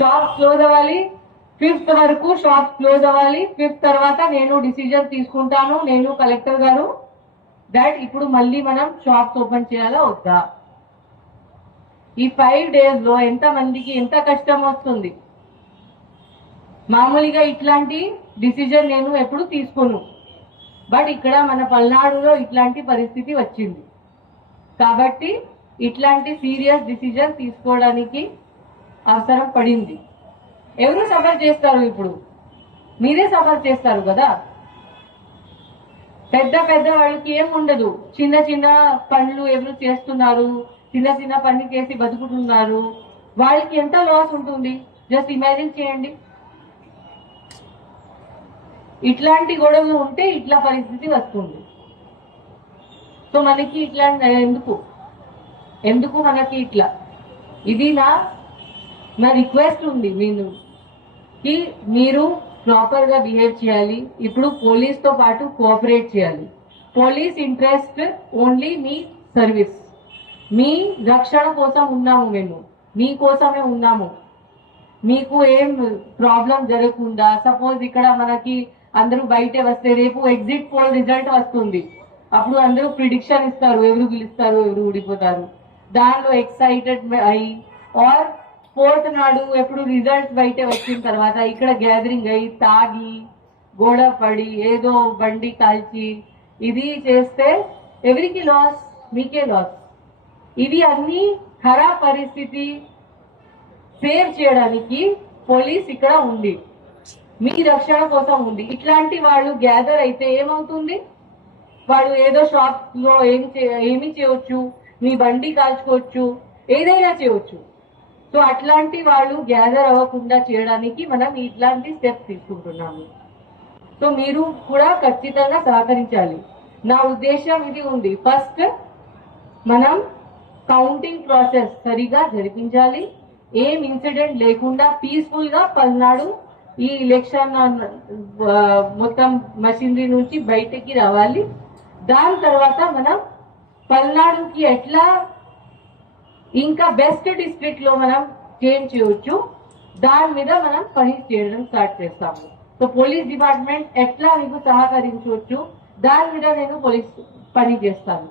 Shops close అవ్వాలి. 5th వరకు shops close అవ్వాలి. 5th తర్వాత నేను డిసిజన్ తీసుకుంటాను, నేను కలెక్టర్ గారు, దట్ ఇప్పుడు మళ్ళీ మనం షాప్స్ ఓపెన్ చేయాలా వద్దా. ఈ 5 days లో ఎంత మందికి ఎంత కష్టం వస్తుంది. మామూలుగా ఇట్లాంటి డిసిజన్ నేను ఎప్పుడు తీసుకోను, బట్ ఇక్కడ మన పల్నాడులో ఇట్లాంటి పరిస్థితి వచ్చింది కాబట్టి ఇట్లాంటి సీరియస్ డిసిజన్ తీసుకోవడానికి అవసరం పడింది. ఎవరు సఫర్ చేస్తారు? ఇప్పుడు మీరే సఫర్ చేస్తారు కదా. పెద్ద పెద్ద వాళ్ళకి ఏం ఉండదు, చిన్న చిన్న పనులు ఎవరు చేస్తున్నారు, చిన్న చిన్న పని చేసి బతుకుతున్నారు, వాళ్ళకి ఎంత లాస్ ఉంటుంది జస్ట్ ఇమాజిన్ చేయండి. ఇట్లాంటి గొడవలు ఉంటే ఇట్లా పరిస్థితి వస్తుంది. సో మనకి ఇట్లా ఎందుకు మనకి ఇట్లా, ఇది నా రిక్వెస్ట్ ఉంది మీకి, మీరు ప్రాపర్ గా బిహేవ్ చేయాలి. ఇప్పుడు పోలీస్ తో పాటు కోఆపరేట్ చేయాలి. పోలీస్ ఇంట్రెస్ట్ ఓన్లీ మీ సర్వీస్, మీ రక్షణ కోసం ఉన్నాము, మేము మీకోసమే ఉన్నాము. మీకు ఏం ప్రాబ్లం జరగకుండా, సపోజ్ ఇక్కడ మనకి అందరూ బయటే వస్తే రేపు ఎగ్జిట్ పోల్ రిజల్ట్ వస్తుంది, అప్పుడు అందరూ ప్రిడిక్షన్ ఇస్తారు, ఎవరు గెలుస్తారు ఎవరు ఊడిపోతారు. దానిలో ఎక్సైటెడ్ అయ్యి ఆర్ 4th నాడు ఎప్పుడు రిజల్ట్స్ బయట వచ్చిన తర్వాత ఇక్కడ గ్యాదరింగ్ అయ్యి తాగి గోడ పడి ఏదో బండి కాల్చి ఇది చేస్తే ఎవరికి లాస్? మీకే లాస్. ఇది అన్ని ఖరాబ్ పరిస్థితి సేవ్ చేయడానికి పోలీస్ ఇక్కడ ఉంది, మీ రక్షణ కోసం ఉంది. ఇట్లాంటి వాళ్ళు గ్యాదర్ అయితే ఏమవుతుంది? వాళ్ళు ఏదో షాప్ లో ఏమి చేయవచ్చు, మీ బండి కాల్చుకోవచ్చు, ఏదైనా చేయవచ్చు. సో అట్లాంటి వాళ్ళు గ్యాదర్ అవ్వకుండా చేయడానికి మనం ఇట్లాంటి స్టెప్స్ తీసుకుంటున్నాము. సో మీరు కూడా ఖచ్చితంగా సహకరించాలి. నా ఉద్దేశం ఇది ఉంది, ఫస్ట్ మనం కౌంటింగ్ ప్రాసెస్ సరిగా జరిపించాలి, ఏం ఇన్సిడెంట్ లేకుండా పీస్ఫుల్ గా పల్నాడు ఈ ఎలక్షన్ మొత్తం మషినరీ నుంచి బయటికి రావాలి. దాని తర్వాత మనం పల్నాడుకి ఎట్లా ఇంకా బెస్ట్ డిస్ట్రిక్ట్ లో మనం చేంజ్ చేయవచ్చు, దాని మీద మనం పని చేయడం స్టార్ట్ చేస్తాము. సో పోలీస్ డిపార్ట్మెంట్ ఎట్లా మీకు సహకరించవచ్చు దాని మీద నేను పని చేస్తాను.